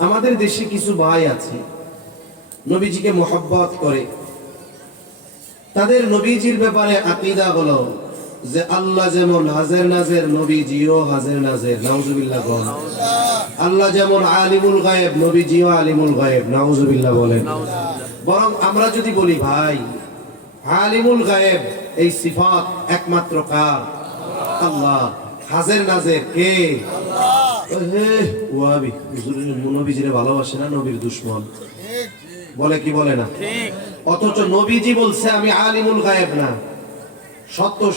আমাদের দেশে কিছু ভাই আছে, নবীজিকে মোহাব্বত করে। তাদের নবীজির ব্যাপারে আকিদা বলো, যে আল্লাহ যেমন হাজের নাজের নবীজিও হাজের নাজের, নাউজুবিল্লাহ বলেন। আল্লাহ যেমন আলিমুল গায়েব, নবীজিও আলিমুল গায়েব, নাউজুবিল্লাহ বলেন। বরং আমরা যদি বলি, ভাই, আলিমুল গায়েব, এই সিফাত একমাত্র কার? আল্লাহ। হাজের নাজের কে? ভালোবাসে না নবীর দুশ্মন? বলে কি বলে না? অথচ বলছে, আমি গায়েব না।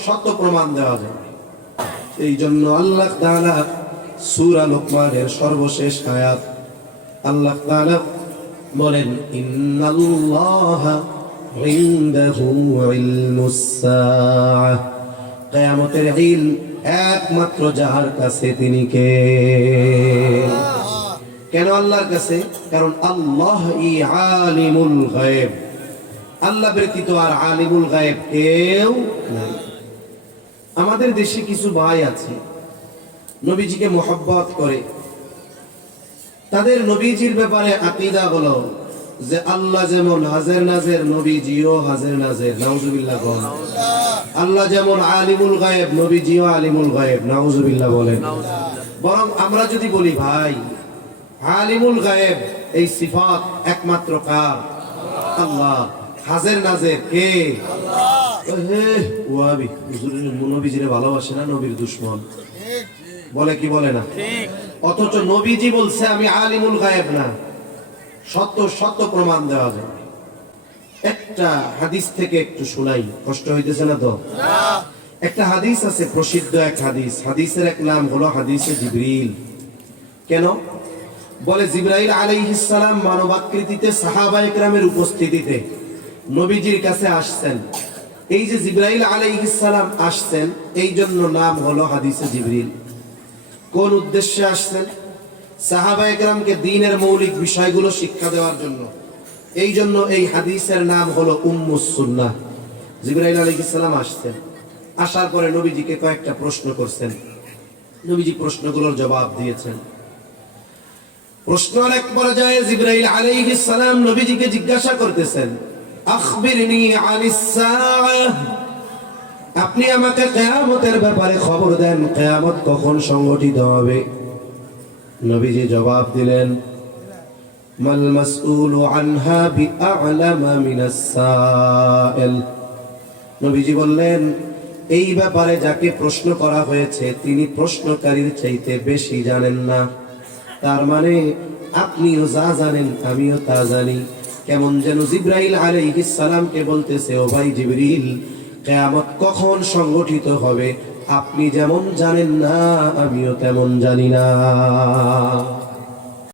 সত্য প্রমাণ দেওয়া এই জন্য আল্লাহ তাআলা সূরা লোকমানের সর্বশেষ আয়াত, আল্লাহ বলেন, ইন্নাল্লাহা একমাত্র যাহার কাছে তিনি কে? কেন আল্লাহর কাছে? কারণ আল্লাহ ই আলিমুল গায়েব। আল্লাহ ব্যতীত আর আলিমুল গায়েব কেউ নাই। আমাদের দেশে কিছু ভাই আছে, নবীজিকে মোহাব্বত করে। তাদের নবীজির ব্যাপারে আকিদা বলো। যে আল্লাহ যেমন হাজের নাজের নবীজিও হাজের নাজের নাউজুবিল্লাহ বলেন। আল্লাহ যেমন আলিমুল গায়েব নবীজিও আলিমুল গায়েব নাউজুবিল্লাহ বলেন। বরং আমরা যদি বলি ভাই আলিমুল গায়েব এই সিফাত একমাত্র কার? আল্লাহ। হাজের নাজের কে? ওয়াবি নবীজিরে ভালোবাসে না নবীর দুশ্মন? বলে কি বলে না? অথচ নবীজি বলছে আমি আলিমুল গায়েব না। সত্য সত্য প্রমাণ দেওয়া যায়। একটা হাদিস থেকে একটু শোনাই, কষ্ট হইতেছে না তো? একটা হাদিস আছে, প্রসিদ্ধ এক হাদিস। হাদিসের এক নাম হলো হাদিসে জিবরিল। কেন? বলে জিব্রাইল আলাইহিস সালাম মানবাকৃতিতে সাহাবা একরামের উপস্থিতিতে নবীজির কাছে আসছেন। এই যে জিব্রাইল আলাইহিস সালাম আসছেন, এই জন্য নাম হলো হাদিসে জিবরিল। কোন উদ্দেশ্যে আসছেন? দিনের মৌলিক বিষয়গুলো শিক্ষা দেওয়ার জন্য। এই জন্য এই হাদিসের নাম হলো উম্মুস সুন্নাহ। জিব্রাইল সালাম আসার পরে নবীজিকে কয়েকটা প্রশ্ন করছেন। নবীজি প্রশ্নগুলোর জবাব দিয়েছেন। প্রশ্নের এক পর্যায়ে জিব্রাইল আলাইহিস সালাম নবীজিকে জিজ্ঞাসা করতেছেন আপনি আমাকে কিয়ামতের ব্যাপারে খবর দেন, কিয়ামত কখন সংগঠিত হবে? নবীজি জবাব দিলেন, মাল মাসউলু আনহা বিআলামা মিনাস সাইল। নবীজি বললেন, এই ব্যাপারে যাকে প্রশ্ন করা হয়েছে, তিনি প্রশ্নকারীর চাইতে বেশি জানেন না। তার মানে আপনিও যা জানেন, আমিও তা জানি। কেমন যেন জিব্রাইল আলাইহিস সালামকে বলতেছে, ও ভাই জিবরিল, কিয়ামত কখন সংগঠিত হবে? আপনি যেমন জানেন না আমিও তেমন জানি না।